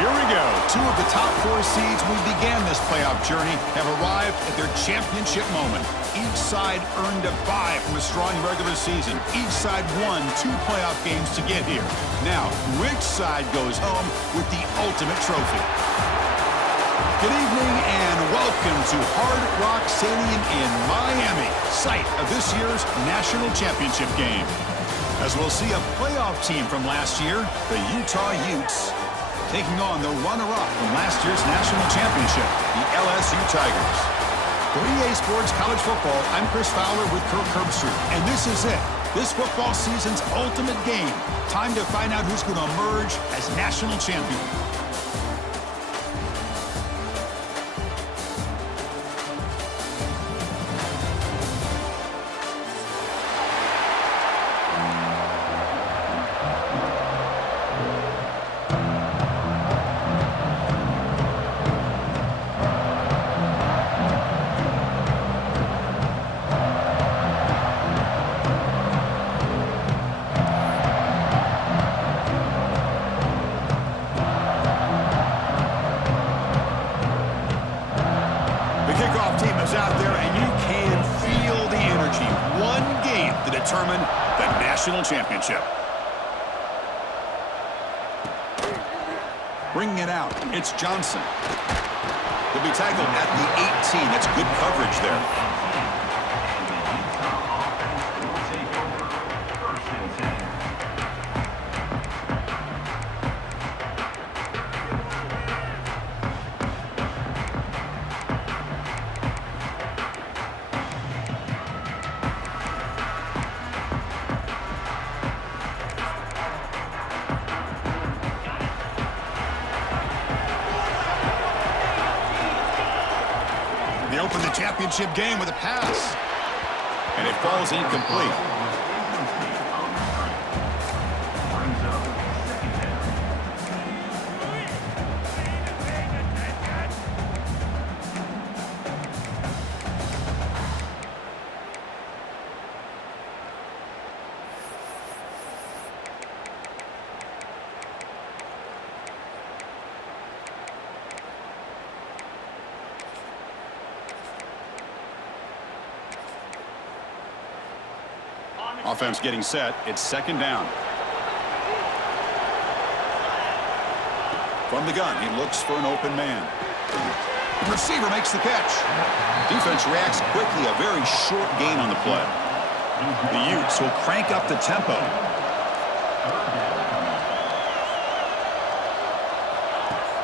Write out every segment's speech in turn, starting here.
Here we go. Two of the top 4 seeds we began this playoff journey have arrived at their championship moment. Each side earned a bye from a strong regular season. Each side won 2 playoff games to get here. Now, which side goes home with the ultimate trophy? Good evening and welcome to Hard Rock Stadium in Miami, site of this year's national championship game. As we'll see a playoff team from last year, the Utah Utes, taking on the runner-up from last year's national championship, the LSU Tigers. For EA Sports College Football, I'm Chris Fowler with Kirk Herbstreit, and this is it. This football season's ultimate game. Time to find out who's going to emerge as national champion. Out there, and you can feel the energy. One game to determine the national championship. Bringing it out, it's Johnson. He'll be tackled at the 18. That's good coverage there. They open the championship game with a pass, and it falls incomplete. Offense getting set. It's second down. From the gun, he looks for an open man. The receiver makes the catch. Defense reacts quickly. A very short gain on the play. The Utes will crank up the tempo.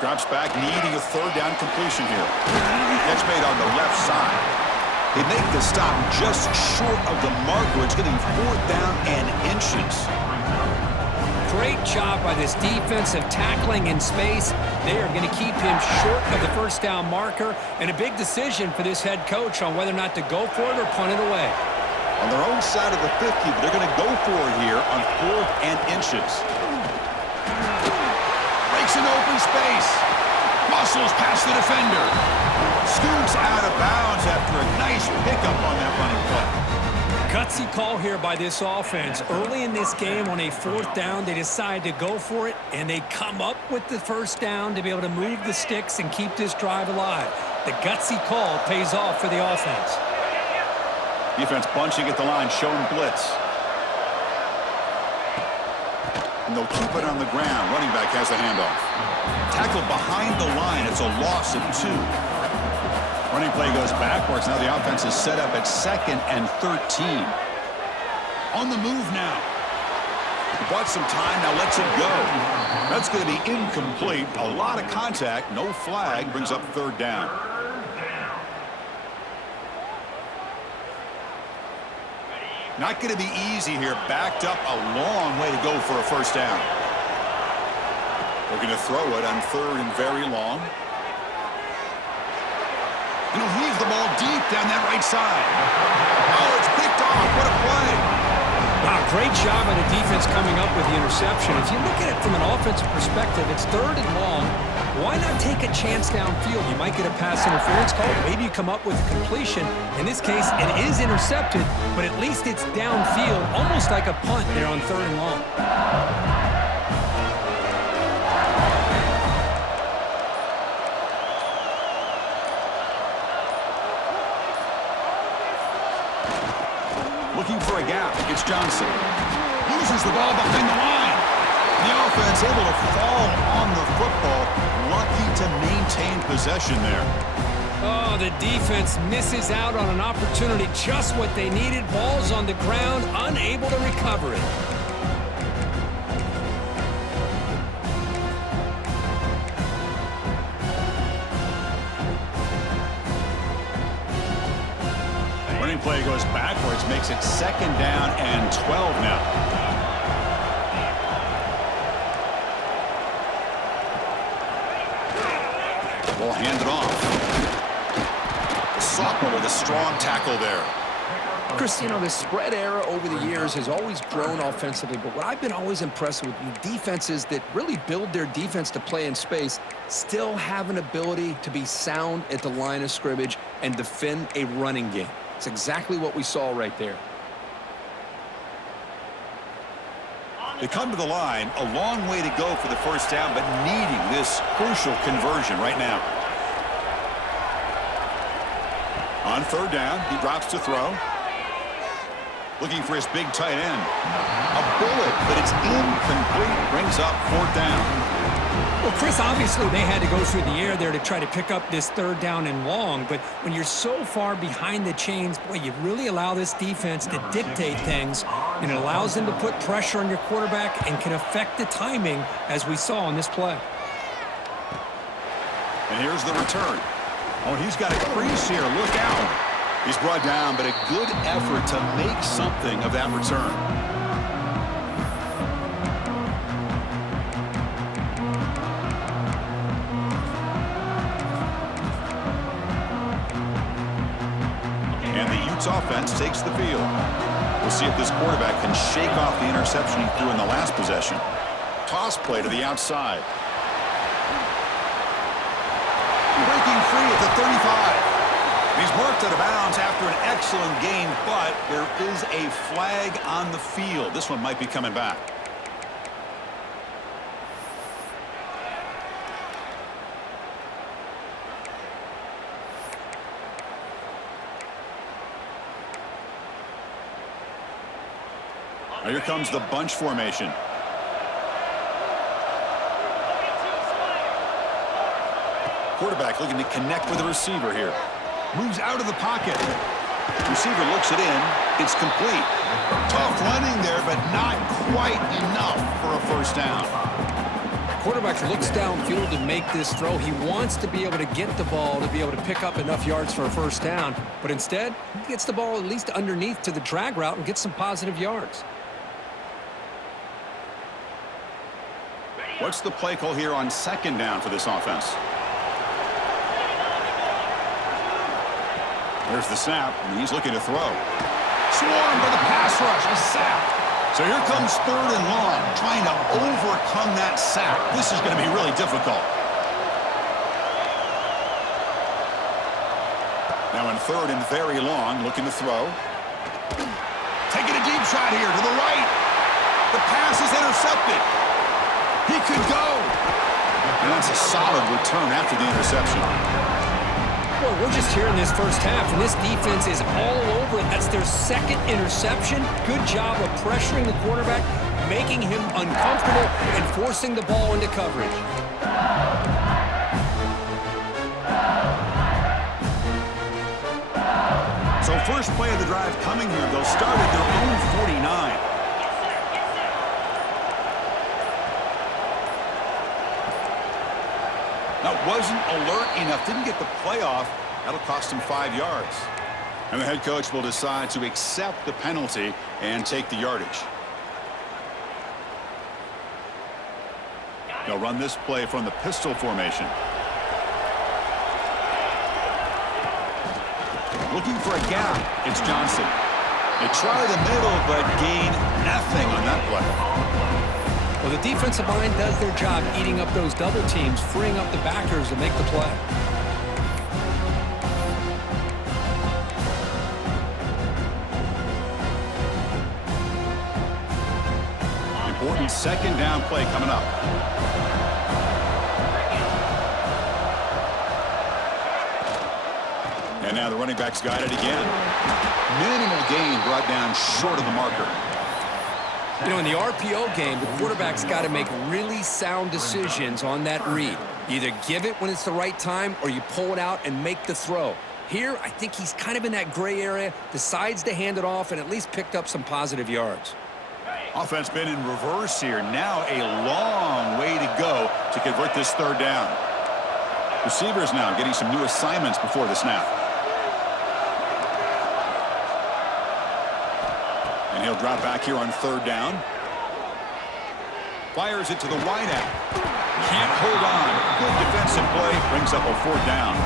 Drops back, needing a third down completion here. Catch made on the left side. They make the stop just short of the marker. It's getting 4th down and inches. Great job by this defensive tackling in space. They are going to keep him short of the first down marker, and a big decision for this head coach on whether or not to go for it or punt it away. On their own side of the 50, but they're going to go for it here on 4th and inches. Breaks an open space. Muscles past the defender. Scoots out of bounds after a nice pickup on that running play. Gutsy call here by this offense. Early in this game on a 4th down, they decide to go for it, and they come up with the first down to be able to move the sticks and keep this drive alive. The gutsy call pays off for the offense. Defense bunching at the line, showing blitz. And they'll keep it on the ground. Running back has the handoff. Tackled behind the line. It's a loss of 2. Running play goes backwards. Now the offense is set up at 2nd and 13. On the move now. He bought some time. Now lets it go. That's going to be incomplete. A lot of contact. No flag. Brings up 3rd down. Not going to be easy here. Backed up a long way to go for a first down. Looking to throw it on 3rd and very long. And he'll heave the ball deep down that right side. Oh, it's picked off. What a play. Wow, great job by the defense coming up with the interception. If you look at it from an offensive perspective, it's 3rd and long. Why not take a chance downfield? You might get a pass interference call. Maybe you come up with a completion. In this case, it is intercepted, but at least it's downfield, almost like a punt there on 3rd and long. gap. It's Johnson. Loses the ball behind the line. The offense able to fall on the football. Lucky to maintain possession there. Oh, the defense misses out on an opportunity, just what they needed. Ball's on the ground, unable to recover it. Running play goes backwards, makes it 2nd down and 12 now. Ball handed off. The sophomore with a strong tackle there. Chris, you know, the spread era over the years has always grown offensively, but what I've been always impressed with defenses that really build their defense to play in space still have an ability to be sound at the line of scrimmage and defend a running game. It's exactly what we saw right there. They come to the line, a long way to go for the first down, but needing this crucial conversion right now. On 3rd down, he drops to throw. Looking for his big tight end. A bullet, but it's incomplete. Brings up 4th down. Well, Chris, obviously they had to go through the air there to try to pick up this 3rd down and long, but when you're so far behind the chains, boy, you really allow this defense to dictate things, and it allows them to put pressure on your quarterback and can affect the timing, as we saw on this play. And here's the return. Oh, he's got a crease here. Look out. He's brought down, but a good effort to make something of that return. And the Utes offense takes the field. We'll see if this quarterback can shake off the interception he threw in the last possession. Toss play to the outside. Breaking free at the 35. He's marked out of bounds after an excellent game, but there is a flag on the field. This one might be coming back. Now here comes the bunch formation. Quarterback looking to connect with the receiver here. Moves out of the pocket. Receiver looks it in. It's complete. Tough running there, but not quite enough for a first down. Quarterback looks downfield to make this throw. He wants to be able to get the ball to be able to pick up enough yards for a first down, but instead, he gets the ball at least underneath to the drag route and gets some positive yards. What's the play call here on 2nd down for this offense? There's the snap, and he's looking to throw. Swarmed by the pass rush, a sack. So here comes 3rd and long, trying to overcome that sack. This is going to be really difficult. Now in 3rd and very long, looking to throw. Taking a deep shot here to the right. The pass is intercepted. He could go. And that's a solid return after the interception. Boy, we're just here in this first half, and this defense is all over it. That's their 2nd interception. Good job of pressuring the quarterback, making him uncomfortable, and forcing the ball into coverage. So first play of the drive coming here. They'll start at their own 49. That wasn't alert enough. Didn't get the play off. That'll cost him 5 yards. And the head coach will decide to accept the penalty and take the yardage. They'll run this play from the pistol formation. Looking for a gap. It's Johnson. They try the middle, but gain nothing on that play. Well, the defensive line does their job eating up those double teams, freeing up the backers to make the play. Important 2nd down play coming up. And now the running back's got it again. Minimal gain brought down short of the marker. You know, in the RPO game, the quarterback's got to make really sound decisions on that read. You either give it when it's the right time or you pull it out and make the throw. Here, I think he's kind of in that gray area, decides to hand it off and at least picked up some positive yards. Offense been in reverse here. Now a long way to go to convert this third down. Receivers now getting some new assignments before the snap. And he'll drop back here on third down. Fires it to the wideout. Can't hold on. Good defensive play. Brings up a fourth down.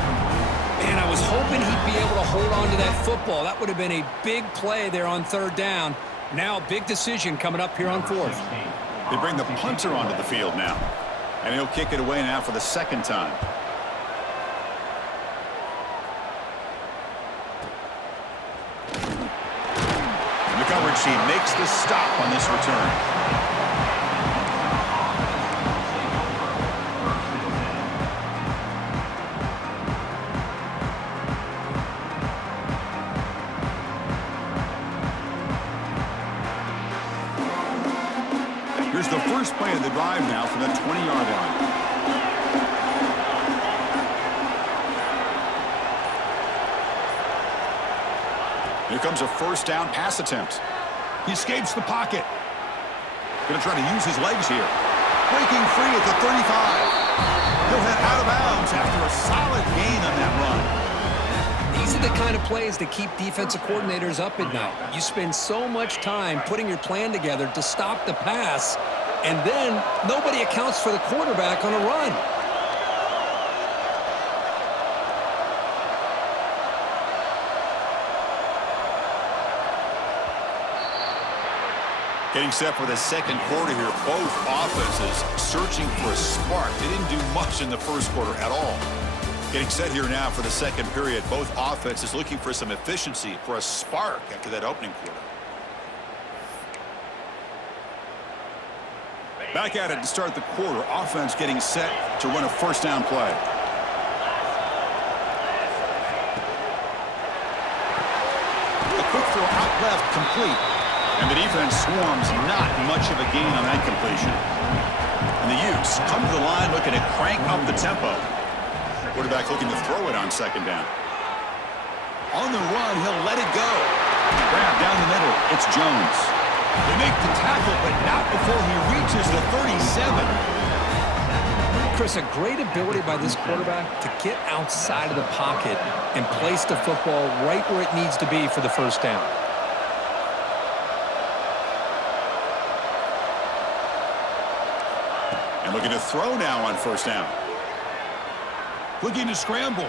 Man, I was hoping he'd be able to hold on to that football. That would have been a big play there on third down. Now, big decision coming up here on fourth. They bring the punter onto the field now. And he'll kick it away now for the second time. And the coverage team makes the stop on this return. Here's the first play of the drive now from the 20-yard line. Here comes a first down pass attempt. He escapes the pocket. Going to try to use his legs here. Breaking free at the 35. He'll head out of bounds after a solid gain on that run. These are the kind of plays that keep defensive coordinators up at night. You spend so much time putting your plan together to stop the pass, and then nobody accounts for the quarterback on a run. Getting set for the second quarter here. Both offenses searching for a spark. They didn't do much in the first quarter at all. Getting set here now for the second period. Both offenses looking for some efficiency, for a spark after that opening quarter. Back at it to start the quarter. Offense getting set to run a first down play. A quick throw out left, complete. And the defense swarms, not much of a gain on that completion. And the Utes come to the line looking to crank up the tempo. Quarterback looking to throw it on second down. On the run, he'll let it go. Grab down the middle. It's Jones. They make the tackle, but not before he reaches the 37. Chris, a great ability by this quarterback to get outside of the pocket and place the football right where it needs to be for the first down. And looking to throw now on first down. Looking to scramble.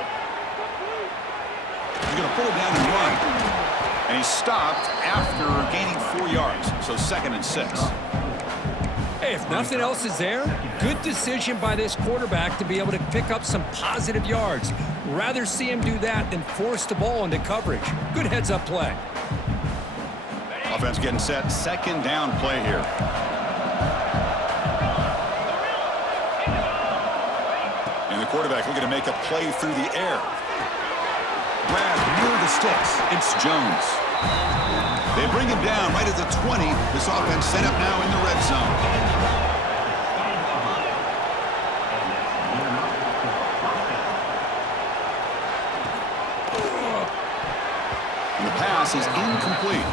He's going to pull it down and run. And he's stopped after gaining 4 yards. So 2nd and 6. Hey, if nothing else is there, good decision by this quarterback to be able to pick up some positive yards. Rather see him do that than force the ball into coverage. Good heads-up play. Offense getting set. Second down play here. Quarterback looking to make a play through the air. Grab near the sticks. It's Jones. They bring him down right at the 20. This offense set up now in the red zone. And the pass is incomplete.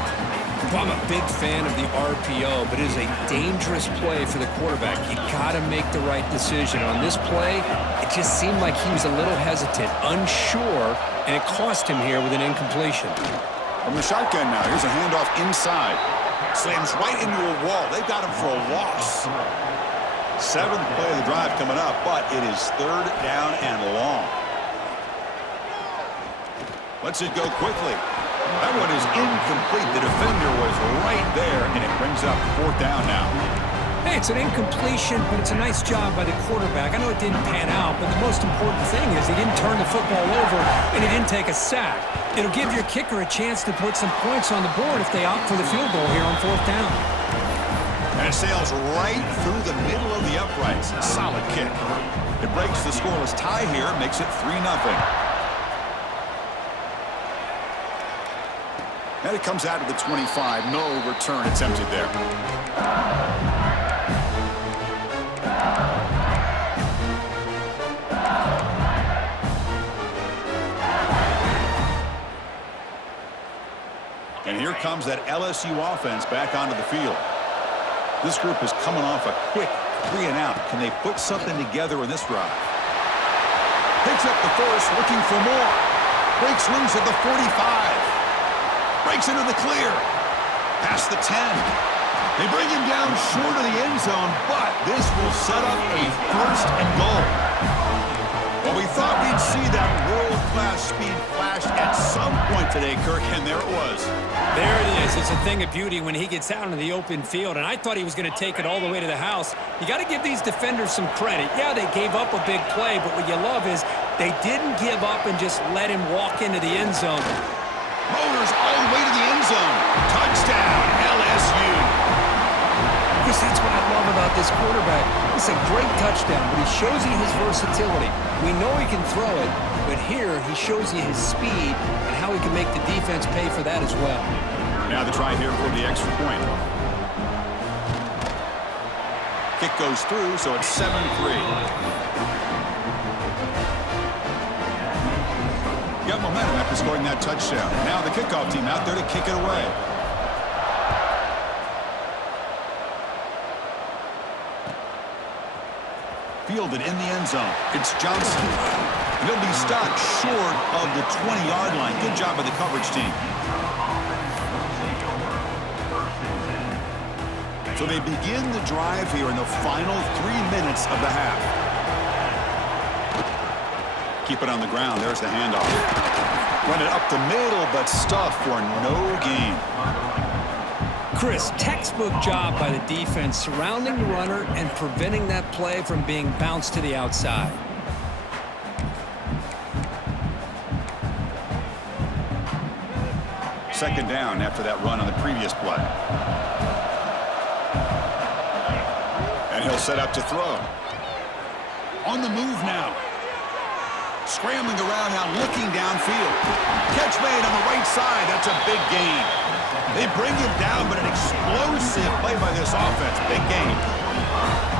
I'm a big fan of the RPO, but it is a dangerous play for the quarterback. You got to make the right decision. On this play, it just seemed like he was a little hesitant, unsure, and it cost him here with an incompletion. From the shotgun now, here's a handoff inside. Slams right into a wall. They've got him for a loss. 7th play of the drive coming up, but it is 3rd down and long. Lets it go quickly. That one is incomplete. The defender was right there, and it brings up 4th down now. Hey, it's an incompletion, but it's a nice job by the quarterback. I know it didn't pan out, but the most important thing is he didn't turn the football over, and he didn't take a sack. It'll give your kicker a chance to put some points on the board if they opt for the field goal here on 4th down. And it sails right through the middle of the uprights. Solid kick. It breaks the scoreless tie here, makes it 3-0. And it comes out to the 25. No return attempted there. And here comes that LSU offense back onto the field. This group is coming off a quick 3-and-out. Can they put something together in this drive? Picks up the first, looking for more. Breaks loose at the 45. Breaks into the clear. Past the 10. They bring him down short of the end zone, but this will set up a first and goal. Well, we thought we'd see that world-class speed flash at some point today, Kirk, and there it was. There it is. It's a thing of beauty when he gets out into the open field, and I thought he was going to take it all the way to the house. You got to give these defenders some credit. Yeah, they gave up a big play, but what you love is they didn't give up and just let him walk into the end zone. Motors all the way to the end zone. Touchdown, LSU. Because that's what I love about this quarterback. It's a great touchdown, but he shows you his versatility. We know he can throw it, but here he shows you his speed and how he can make the defense pay for that as well. Now the try here for the extra point. Kick goes through, so it's 7-3. Got momentum after scoring that touchdown. Now the kickoff team out there to kick it away. Fielded in the end zone. It's Johnson. And he'll be stopped short of the 20-yard line. Good job by the coverage team. So they begin the drive here in the final 3 minutes of the half. Keep it on the ground. There's the handoff. Run it up the middle, but stuffed for no gain. Chris, textbook job by the defense surrounding the runner and preventing that play from being bounced to the outside. Second down after that run on the previous play. And he'll set up to throw. On the move now. Scrambling around now, looking downfield. Catch made on the right side. That's a big gain. They bring him down, but an explosive play by this offense. Big gain.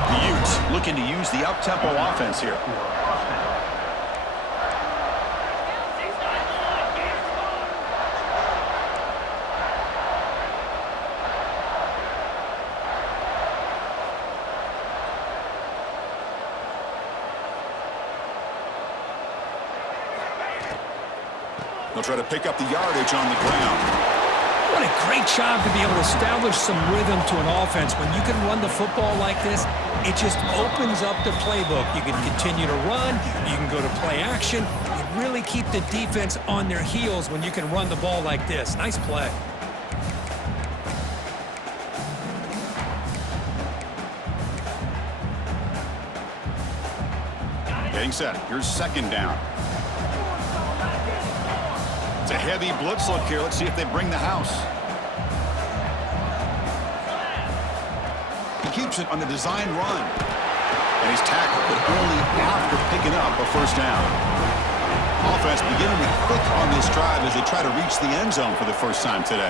The Utes looking to use the up-tempo offense here. They'll try to pick up the yardage on the ground. What a great job to be able to establish some rhythm to an offense. When you can run the football like this, it just opens up the playbook. You can continue to run. You can go to play action. You really keep the defense on their heels when you can run the ball like this. Nice play. Getting set. Here's second down. It's a heavy blitz look here. Let's see if they bring the house. He keeps it on the design run. And he's tackled, but only after picking up a first down. Offense beginning to click on this drive as they try to reach the end zone for the first time today.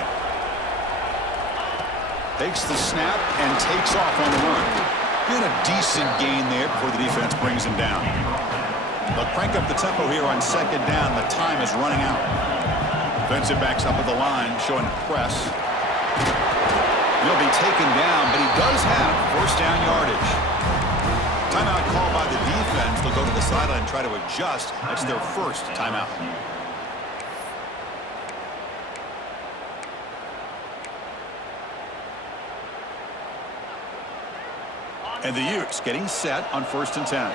Takes the snap and takes off on the run. Been a decent gain there before the defense brings him down. They'll crank up the tempo here on second down. The time is running out. Defensive backs up at the line, showing a press. He'll be taken down, but he does have first down yardage. Timeout called by the defense. They'll go to the sideline and try to adjust. That's their first timeout. And the Utes getting set on 1st and 10.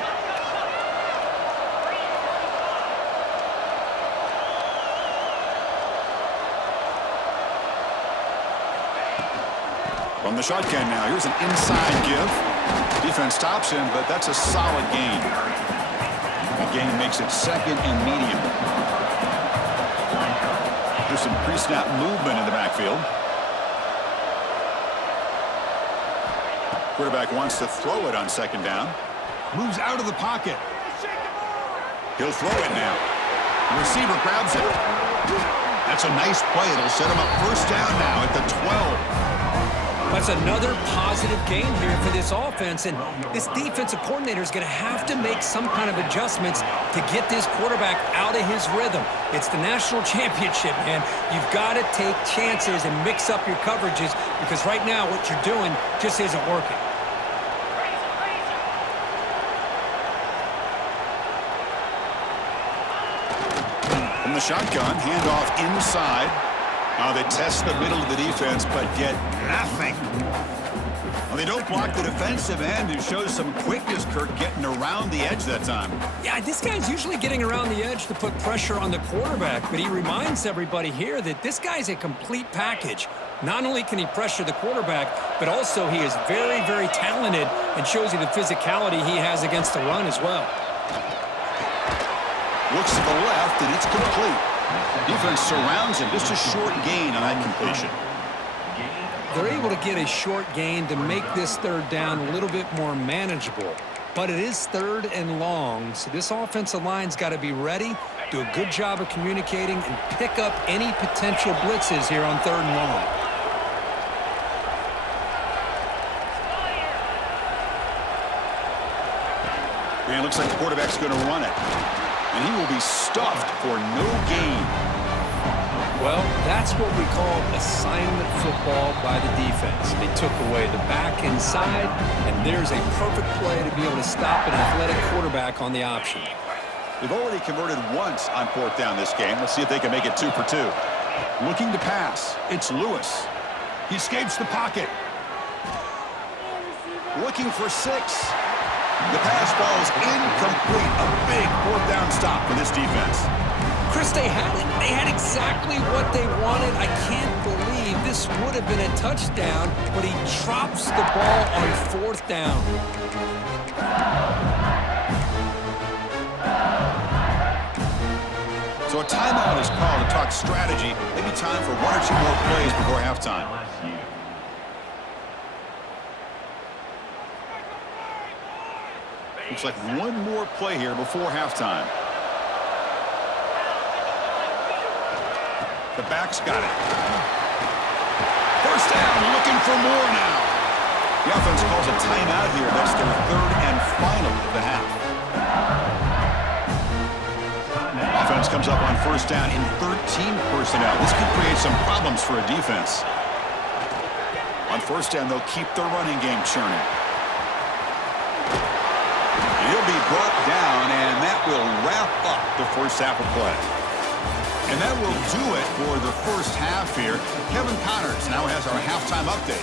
From the shotgun now, here's an inside give. Defense stops him, but that's a solid gain. The gain makes it second and medium. There's some pre-snap movement in the backfield. Quarterback wants to throw it on second down. Moves out of the pocket. He'll throw it now. The receiver grabs it. That's a nice play. It'll set him up first down now at the 12. That's another positive game here for this offense, and this defensive coordinator is going to have to make some kind of adjustments to get this quarterback out of his rhythm. It's the national championship, man. You've got to take chances and mix up your coverages because right now what you're doing just isn't working. From the shotgun, handoff inside. Now they test the middle of the defense, but get nothing. Well, they don't block the defensive end, who shows some quickness, Kirk, getting around the edge that time. Yeah, this guy's usually getting around the edge to put pressure on the quarterback, but he reminds everybody here that this guy's a complete package. Not only can he pressure the quarterback, but also he is very, very talented and shows you the physicality he has against the run as well. Looks to the left, and it's complete. Defense surrounds him. Just a short gain on that completion. They're able to get a short gain to make this third down a little bit more manageable. But it is third and long, so this offensive line's got to be ready, do a good job of communicating, and pick up any potential blitzes here on third and long. And it looks like the quarterback's going to run it. And he will be stuffed for no gain. Well, that's what we call assignment football by the defense. They took away the back inside, and there's a perfect play to be able to stop an athletic quarterback on the option. They've already converted once on fourth down this game. Let's see if they can make it 2 for 2. Looking to pass. It's Lewis. He escapes the pocket. Looking for 6. The pass ball is incomplete. A big fourth down stop for this defense. Chris, they had it. They had exactly what they wanted. I can't believe this would have been a touchdown, but he drops the ball on fourth down. So a timeout is called to talk strategy. Maybe time for 1 or 2 more plays before halftime. Looks like one more play here before halftime. The back's got it. First down, looking for more now. The offense calls a timeout here. That's their third and final of the half. Offense comes up on first down in 13 personnel. This could create some problems for a defense. On first down, they'll keep their running game churning. He'll be brought down, and that will wrap up the first half of play. And that will do it for the first half here. Kevin Connors now has our halftime update.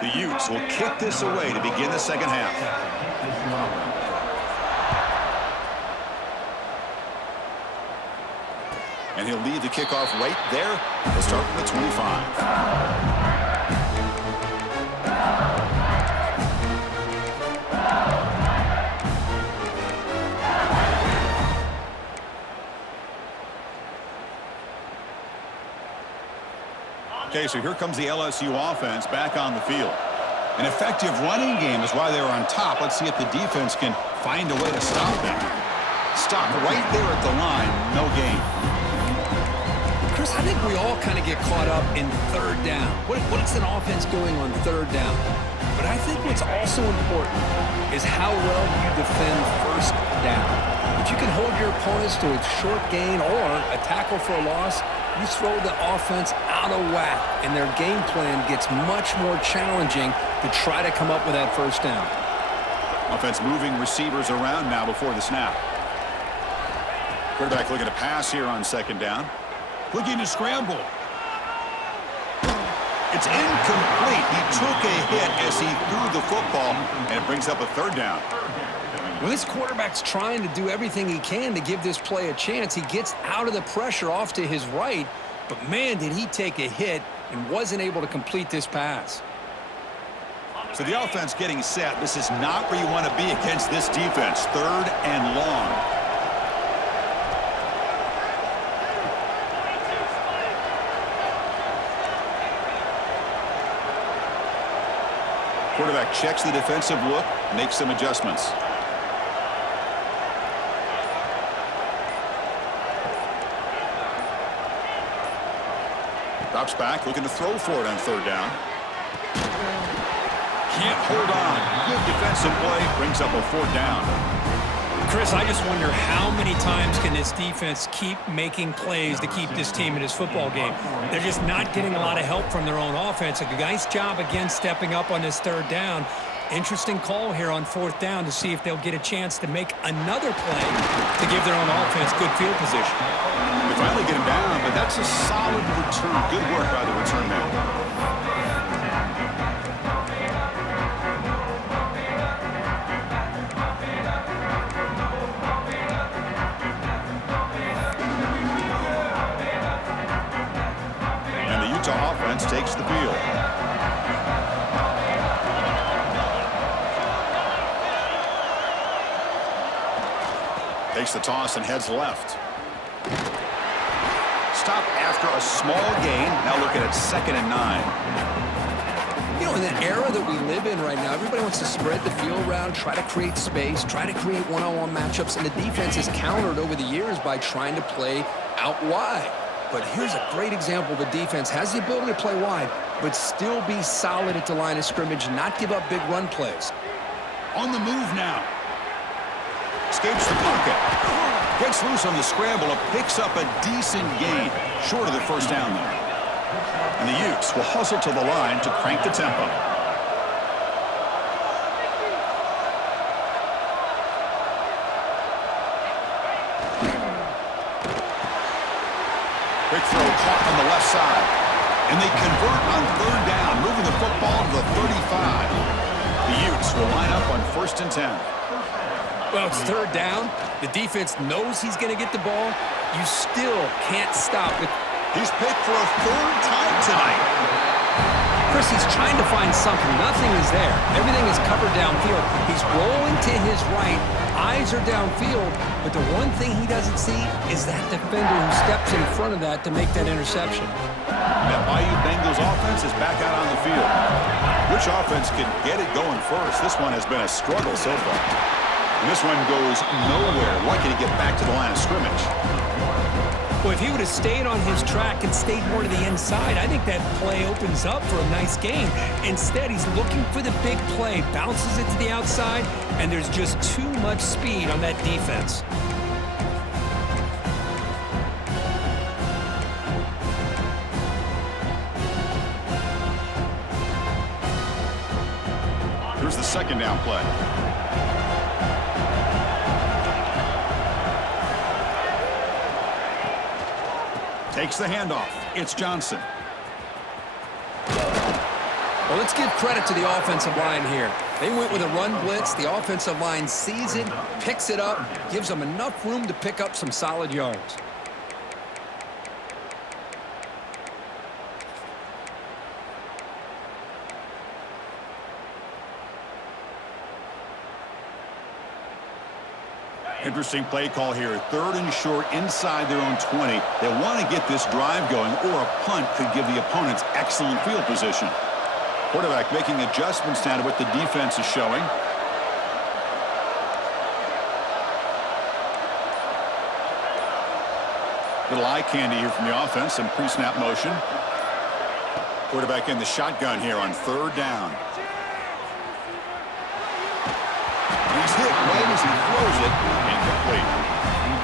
The Utes will kick this away to begin the second half. And he'll lead the kickoff right there. He'll start from the 25. Okay, so here comes the LSU offense back on the field. An effective running game is why they're on top. Let's see if the defense can find a way to stop them. Stop right there at the line. No gain. Chris, I think we all kind of get caught up in third down. What's an offense doing on third down? But I think what's also important is how well you defend first down. If you can hold your opponents to a short gain or a tackle for a loss, you throw the offense out of whack, and their game plan gets much more challenging to try to come up with that first down. Offense moving receivers around now before the snap. Quarterback looking to pass here on second down. Looking to scramble. It's incomplete. He took a hit as he threw the football, and it brings up a third down. Well, this quarterback's trying to do everything he can to give this play a chance. He gets out of the pressure off to his right, but man, did he take a hit and wasn't able to complete this pass. So the offense getting set. This is not where you want to be against this defense. Third and long. Quarterback checks the defensive look, makes some adjustments. Drops back, looking to throw for it on third down. Can't hold on. Good defensive play. Brings up a fourth down. Chris, I just wonder how many times can this defense keep making plays to keep this team in this football game. They're just not getting a lot of help from their own offense. A nice job again stepping up on this third down. Interesting call here on fourth down to see if they'll get a chance to make another play to give their own offense good field position. They finally get him down, but that's a solid return. Good work by the return man. Offense takes the field. Takes the toss and heads left. Stop after a small gain. Now looking at 2nd and 9. You know, in the era that we live in right now, everybody wants to spread the field around, try to create space, try to create one-on-one matchups, and the defense has countered over the years by trying to play out wide. But here's a great example. The defense has the ability to play wide, but still be solid at the line of scrimmage, not give up big run plays. On the move now. Escapes the pocket. Gets loose on the scramble and picks up a decent gain. Short of the first down, though. And the Utes will hustle to the line to crank the tempo. Quick throw caught on the left side. And they convert on third down, moving the football to the 35. The Utes will line up on 1st and 10. Well, it's third down. The defense knows he's going to get the ball. You still can't stop it. He's picked for a 3rd time tonight. Chris, he's trying to find something. Nothing is there. Everything is covered downfield. He's rolling to his right. Eyes are downfield. But the one thing he doesn't see is that defender who steps in front of that to make that interception. That Bayou Bengals offense is back out on the field. Which offense can get it going first? This one has been a struggle so far. And this one goes nowhere. Lucky to get back to the line of scrimmage. Well, if he would have stayed on his track and stayed more to the inside, I think that play opens up for a nice gain. Instead, he's looking for the big play, bounces it to the outside, and there's just too much speed on that defense. Here's the 2nd down play. Takes the handoff. It's Johnson. Well, let's give credit to the offensive line here. They went with a run blitz. The offensive line sees it, picks it up, gives them enough room to pick up some solid yards. Interesting play call here. 3rd and short inside their own 20. They want to get this drive going, or a punt could give the opponents excellent field position. Quarterback making adjustments now to what the defense is showing. Little eye candy here from the offense, some pre-snap motion. Quarterback in the shotgun here on 3rd down. He's hit right as he throws it. Incomplete.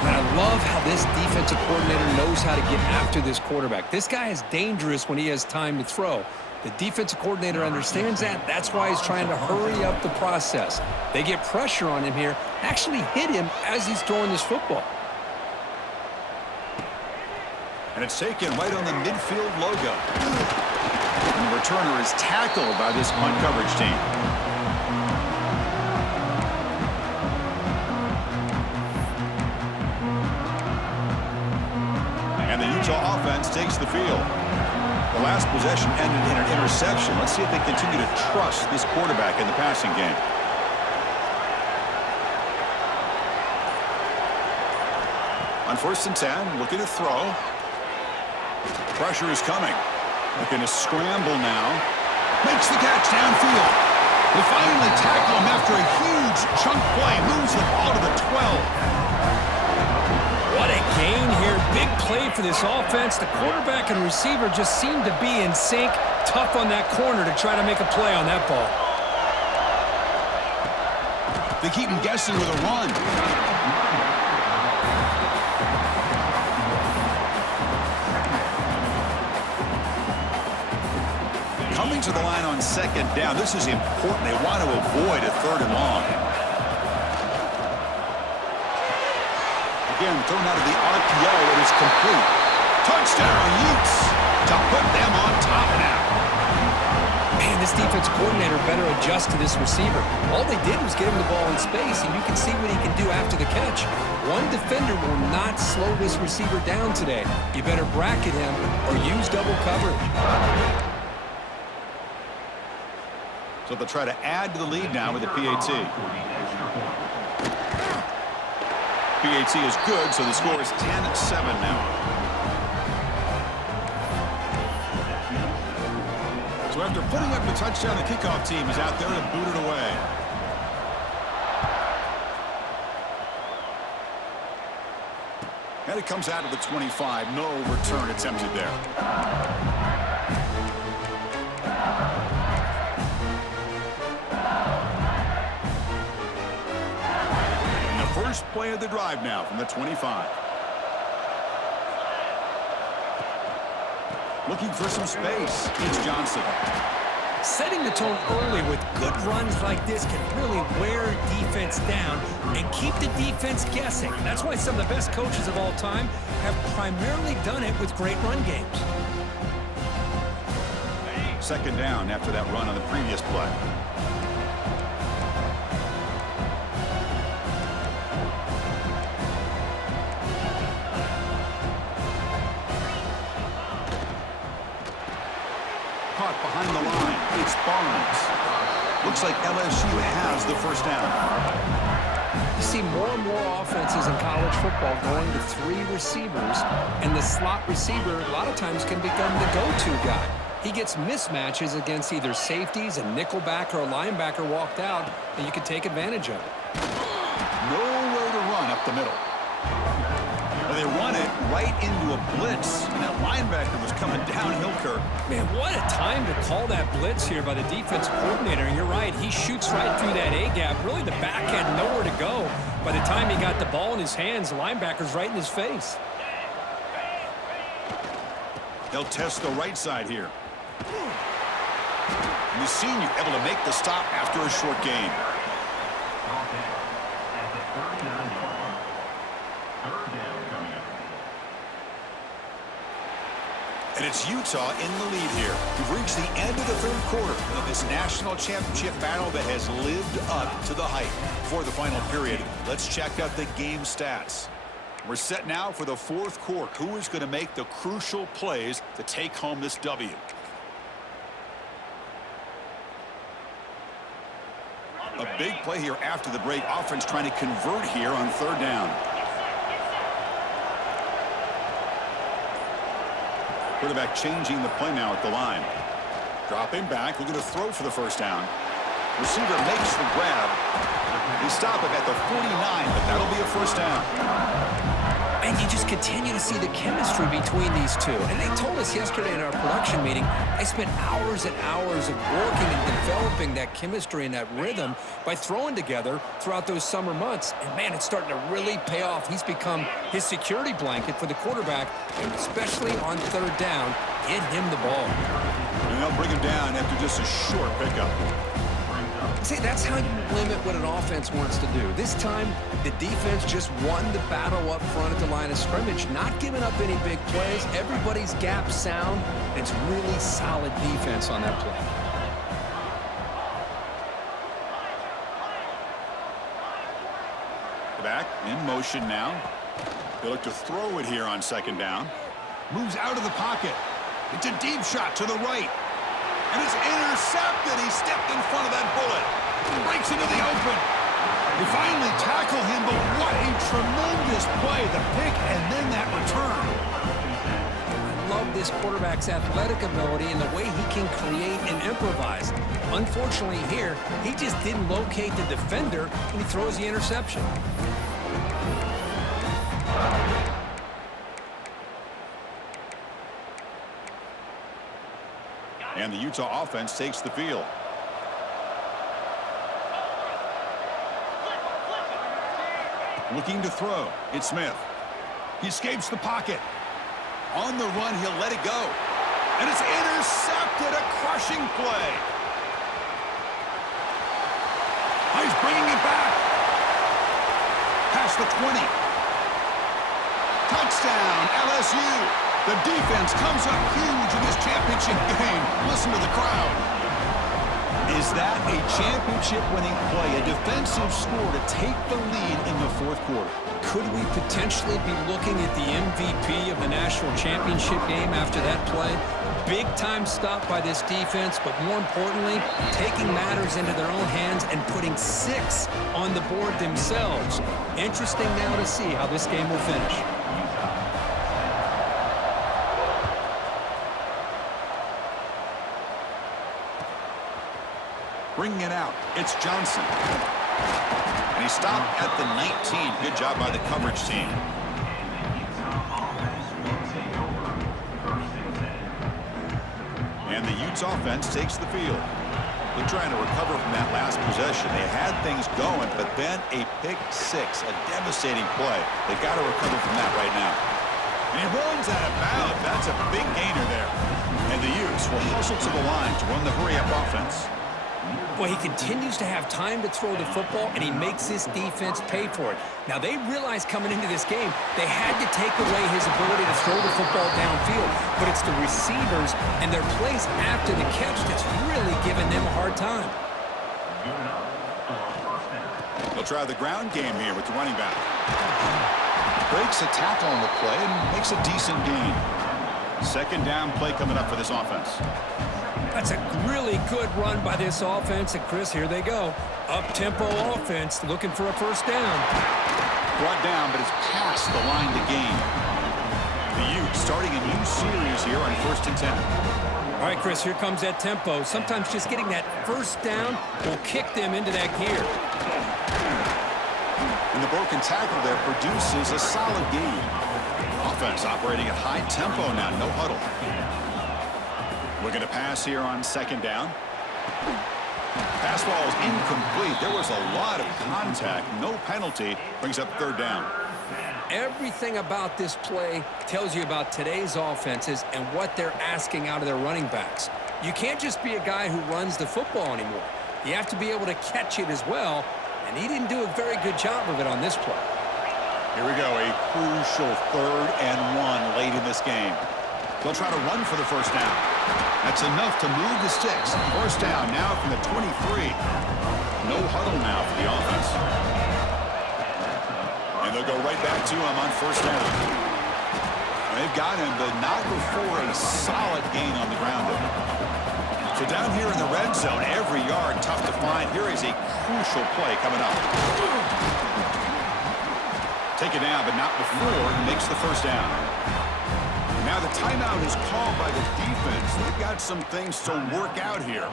And I love how this defensive coordinator knows how to get after this quarterback. This guy is dangerous when he has time to throw. The defensive coordinator understands that. That's why he's trying to hurry up the process. They get pressure on him here, actually hit him as he's throwing this football. And it's taken right on the midfield logo. And the returner is tackled by this punt coverage team. And the Utah offense takes the field. The last possession ended in an interception. Let's see if they continue to trust this quarterback in the passing game. On 1st and 10, looking to throw. Pressure is coming. Looking to scramble now. Makes the catch downfield. They finally tackle him after a huge chunk play. Moves the ball to the 12. What a gain here. Big play for this offense. The quarterback and receiver just seem to be in sync. Tough on that corner to try to make a play on that ball. They keep him guessing with a run. Coming to the line on second down. This is important. They want to avoid a third and long. Again, thrown out of the RPO, and it's complete. Touchdown, Utes, to put them on top now. Man, this defense coordinator better adjust to this receiver. All they did was get him the ball in space, and you can see what he can do after the catch. One defender will not slow this receiver down today. You better bracket him or use double coverage. So they'll try to add to the lead now with the PAT. PAT is good, so the score is 10-7 now. So after putting up the touchdown, the kickoff team is out there to boot it away. And it comes out of the 25. No return attempted there. First play of the drive now from the 25. Looking for some space. It's Johnson. Setting the tone early with good runs like this can really wear defense down and keep the defense guessing. That's why some of the best coaches of all time have primarily done it with great run games. Second down after that run on the previous play. Caught behind the line. It's Barnes. Looks like LSU has the first down. You see more and more offenses in college football going to 3 receivers, and the slot receiver a lot of times can become the go-to guy. He gets mismatches against either safeties, a nickelbacker, or a linebacker walked out, and you can take advantage of it. Nowhere to run up the middle. Well, they run it right into a blitz, and that linebacker was coming downhill, Kirk. Man, what a time to call that blitz here by the defense coordinator. And you're right, he shoots right through that A-gap. Really, the back had nowhere to go. By the time he got the ball in his hands, the linebacker's right in his face. They'll test the right side here. And the senior able to make the stop after a short gain. And it's Utah in the lead here. We've reached the end of the third quarter of this national championship battle that has lived up to the hype. For the final period, let's check out the game stats. We're set now for the fourth quarter. Who is going to make the crucial plays to take home this W? A big play here after the break. Offense trying to convert here on third down. Quarterback changing the play now at the line. Dropping back, looking to throw for the first down. Receiver makes the grab. They stop him at the 49, but that'll be a first down. And you just continue to see the chemistry between these two. And they told us yesterday in our production meeting, they spent hours and hours of working and developing that chemistry and that rhythm by throwing together throughout those summer months. And, man, it's starting to really pay off. He's become his security blanket for the quarterback, and especially on third down, get him the ball. And they'll bring him down after just a short pickup. See, that's how you limit what an offense wants to do. This time, the defense just won the battle up front at the line of scrimmage, not giving up any big plays. Everybody's gap sound. It's really solid defense on that play. Back in motion now. They look to throw it here on second down. Moves out of the pocket. It's a deep shot to the right. And it's intercepted. He stepped in front of that bullet. Breaks into the open. They finally tackle him, but what a tremendous play. The pick and then that return. I love this quarterback's athletic ability and the way he can create and improvise. Unfortunately here, he just didn't locate the defender, and he throws the interception. And the Utah offense takes the field. Looking to throw. It's Smith. He escapes the pocket. On the run, he'll let it go. And it's intercepted. A crushing play. Oh, he's bringing it back. Past the 20. Touchdown, LSU. The defense comes up huge in this championship game. Listen to the crowd. Is that a championship-winning play, a defensive score to take the lead in the fourth quarter? Could we potentially be looking at the MVP of the national championship game after that play? Big-time stop by this defense, but more importantly, taking matters into their own hands and putting 6 on the board themselves. Interesting now to see how this game will finish. Bringing it out, it's Johnson. And he stopped at the 19. Good job by the coverage team. And the Utes offense takes the field. They're trying to recover from that last possession. They had things going, but then a pick six, a devastating play. They've got to recover from that right now. And he runs out of bounds. That's a big gainer there. And the Utes will hustle to the line to run the hurry-up offense. Well, he continues to have time to throw the football, and he makes his defense pay for it. Now, they realized coming into this game, they had to take away his ability to throw the football downfield. But it's the receivers and their plays after the catch that's really giving them a hard time. They'll try the ground game here with the running back. Breaks a tackle on the play and makes a decent gain. Second down play coming up for this offense. That's a really good run by this offense. And, Chris, here they go. Up-tempo offense looking for a first down. Brought down, but it's past the line to gain. The Utes starting a new series here on 1st and 10. All right, Chris, here comes that tempo. Sometimes just getting that first down will kick them into that gear. And the broken tackle there produces a solid gain. Offense operating at high tempo now, no huddle. Looking to pass here on second down. Pass ball is incomplete. There was a lot of contact. No penalty. Brings up third down. Everything about this play tells you about today's offenses and what they're asking out of their running backs. You can't just be a guy who runs the football anymore. You have to be able to catch it as well, and he didn't do a very good job of it on this play. Here we go, a crucial 3rd and 1 late in this game. They'll try to run for the first down. That's enough to move the sticks. First down now from the 23. No huddle now for the offense. And they'll go right back to him on first down. They've got him, but not before a solid gain on the ground there. So down here in the red zone, every yard tough to find. Here is a crucial play coming up. Take it down, but not before he makes the first down. Now the timeout is called by the defense. They've got some things to work out here.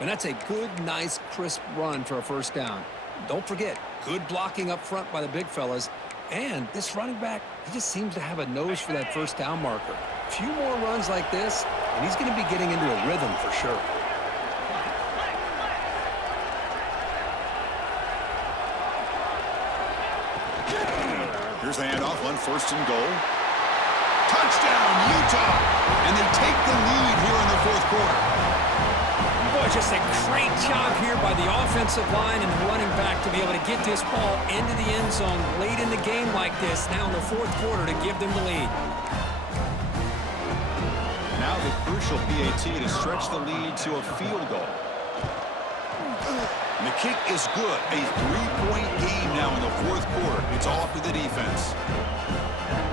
And that's a good, nice, crisp run for a first down. Don't forget, good blocking up front by the big fellas. And this running back, he just seems to have a nose for that first down marker. A few more runs like this, and he's going to be getting into a rhythm for sure. Here's the handoff on 1st and goal. Touchdown, Utah! And they take the lead here in the fourth quarter. Boy, just a great job here by the offensive line and the running back to be able to get this ball into the end zone late in the game like this, now in the fourth quarter, to give them the lead. Now the crucial PAT to stretch the lead to a field goal. And the kick is good. A 3-point game now in the fourth quarter. It's all up to the defense.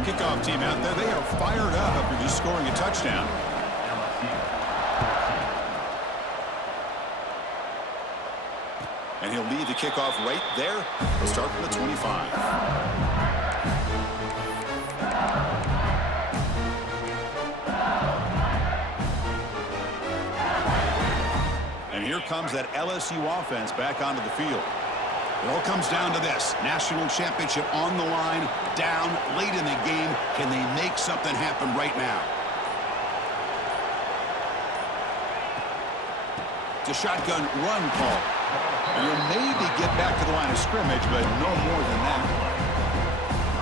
Kickoff team out there, they are fired up after just scoring a touchdown. And he'll lead the kickoff right there. He'll start from the 25. And here comes that LSU offense back onto the field. It all comes down to this. National championship on the line, down late in the game. Can they make something happen right now? It's a shotgun run call. You'll maybe get back to the line of scrimmage, but no more than that.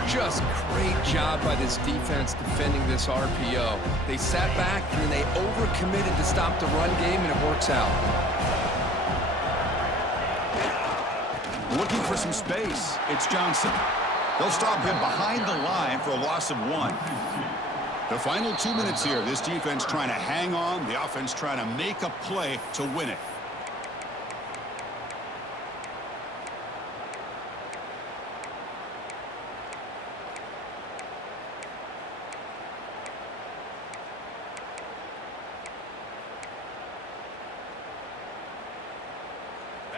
Just great job by this defense defending this RPO. They sat back, and then they overcommitted to stop the run game, and it works out. Looking for some space. It's Johnson. They'll stop him behind the line for a loss of 1. The final 2 minutes here. This defense trying to hang on. The offense trying to make a play to win it.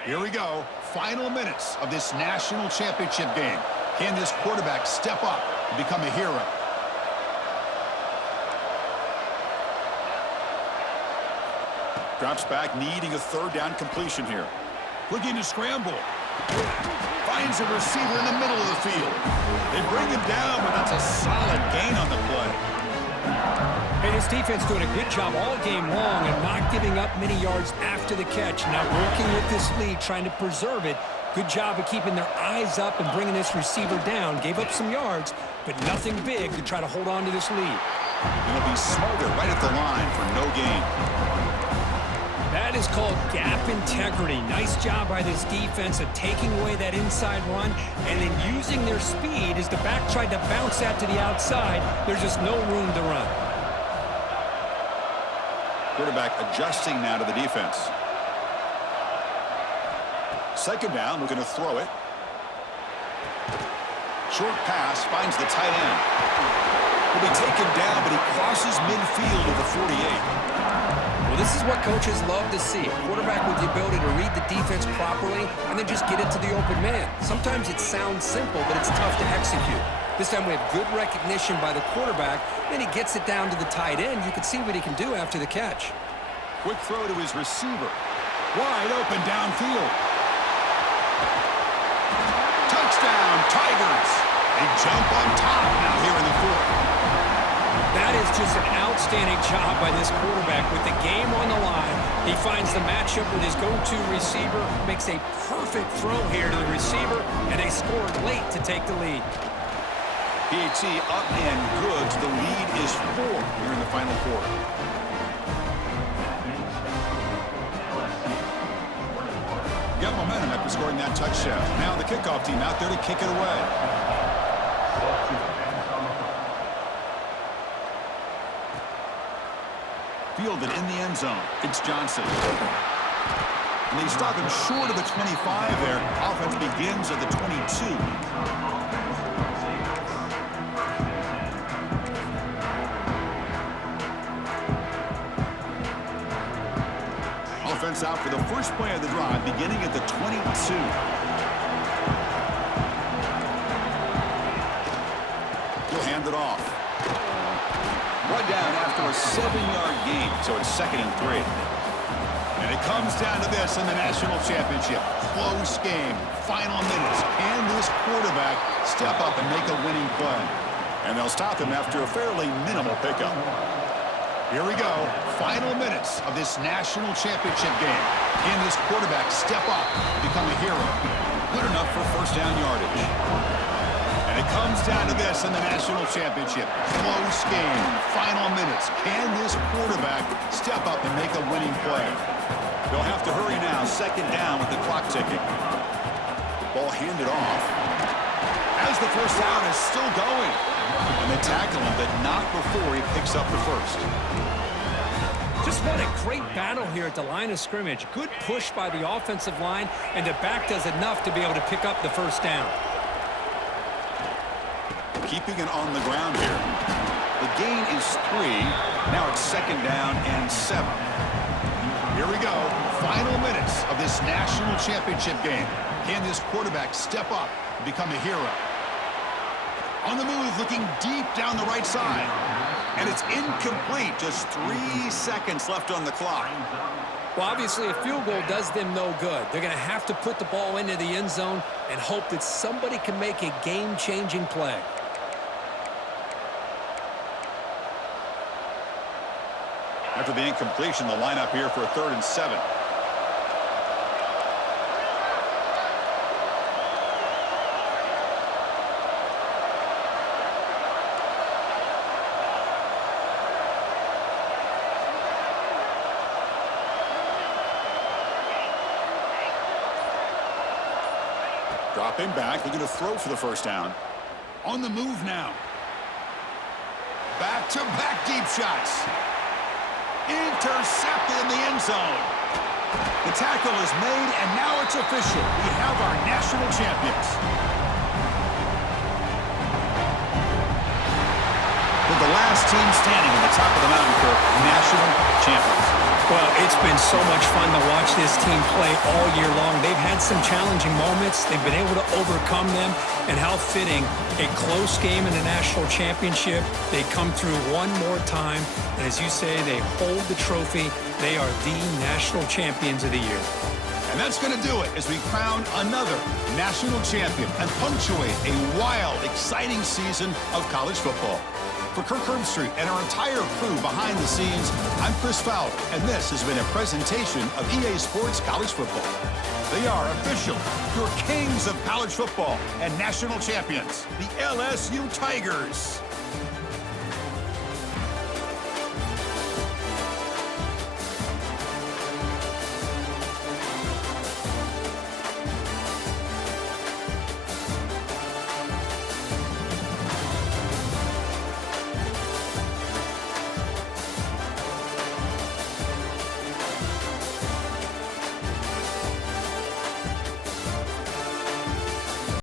Here we go. Final minutes of this national championship game. Can this quarterback step up and become a hero? Drops back, needing a third down completion here. Looking to scramble. Finds a receiver in the middle of the field. They bring him down, but that's a solid gain on the play. Hey, this defense doing a good job all game long and not giving up many yards after the catch. Now working with this lead, trying to preserve it. Good job of keeping their eyes up and bringing this receiver down. Gave up some yards, but nothing big to try to hold on to this lead. It'll be smarter right at the line for no gain. That is called gap integrity. Nice job by this defense of taking away that inside run and then using their speed as the back tried to bounce that to the outside. There's just no room to run. Quarterback adjusting now to the defense. Second down, looking to throw it. Short pass, finds the tight end. Will be taken down, but he crosses midfield of the 48. Well, this is what coaches love to see. A quarterback with the ability to read the defense properly and then just get it to the open man. Sometimes it sounds simple, but it's tough to execute. This time we have good recognition by the quarterback. Then he gets it down to the tight end. You can see what he can do after the catch. Quick throw to his receiver. Wide open downfield. Touchdown, Tigers. They jump on top now here in the fourth. That is just an outstanding job by this quarterback with the game on the line. He finds the matchup with his go-to receiver, makes a perfect throw here to the receiver, and they scored late to take the lead. PAT up and good. The lead is 4 here in the final quarter. Got momentum after scoring that touchdown. Now the kickoff team out there to kick it away. Fielded in the end zone. It's Johnson. And they stop him short of the 25 there. Offense begins at the 22. Offense out for the first play of the drive, beginning at the 22. He'll hand it off. Run down after a 7-yard gain, so it's 2nd and 3. And it comes down to this in the national championship. Close game, final minutes. Can this quarterback step up and make a winning play? And they'll stop him after a fairly minimal pickup. Here we go. Final minutes of this national championship game. Can this quarterback step up and become a hero? Good enough for first down yardage. And it comes down to this in the national championship. Close game. Final minutes. Can this quarterback step up and make a winning play? They'll have to hurry now. 2nd down with the clock ticking. Ball handed off. As the first down is still going. And they tackle him, but not before he picks up the first. Just what a great battle here at the line of scrimmage. Good push by the offensive line, and the back does enough to be able to pick up the first down. Keeping it on the ground here. The gain is 3. Now it's 2nd down and 7. Here we go. Final minutes of this national championship game. Can this quarterback step up and become a hero? On the move, looking deep down the right side. And it's incomplete. Just 3 seconds left on the clock. Well, obviously, a field goal does them no good. They're going to have to put the ball into the end zone and hope that somebody can make a game-changing play. After the incompletion, the lineup here for a 3rd and 7. Dropping back. They're going to throw for the first down. On the move now. Back-to-back deep shots. Intercepted in the end zone. The tackle is made, and now it's official. We have our national champions. With the last team standing at the top of the mountain, Kirk, national champions. Well, it's been so much fun to watch this team play all year long. They've had some challenging moments. They've been able to overcome them. And how fitting, a close game in the national championship. They come through one more time. And as you say, they hold the trophy. They are the national champions of the year. And that's going to do it as we crown another national champion and punctuate a wild, exciting season of college football. For Kirk Herbstreit and our entire crew behind the scenes, I'm Chris Fowler, and this has been a presentation of EA Sports College Football. They are official, your kings of college football and national champions, the LSU Tigers.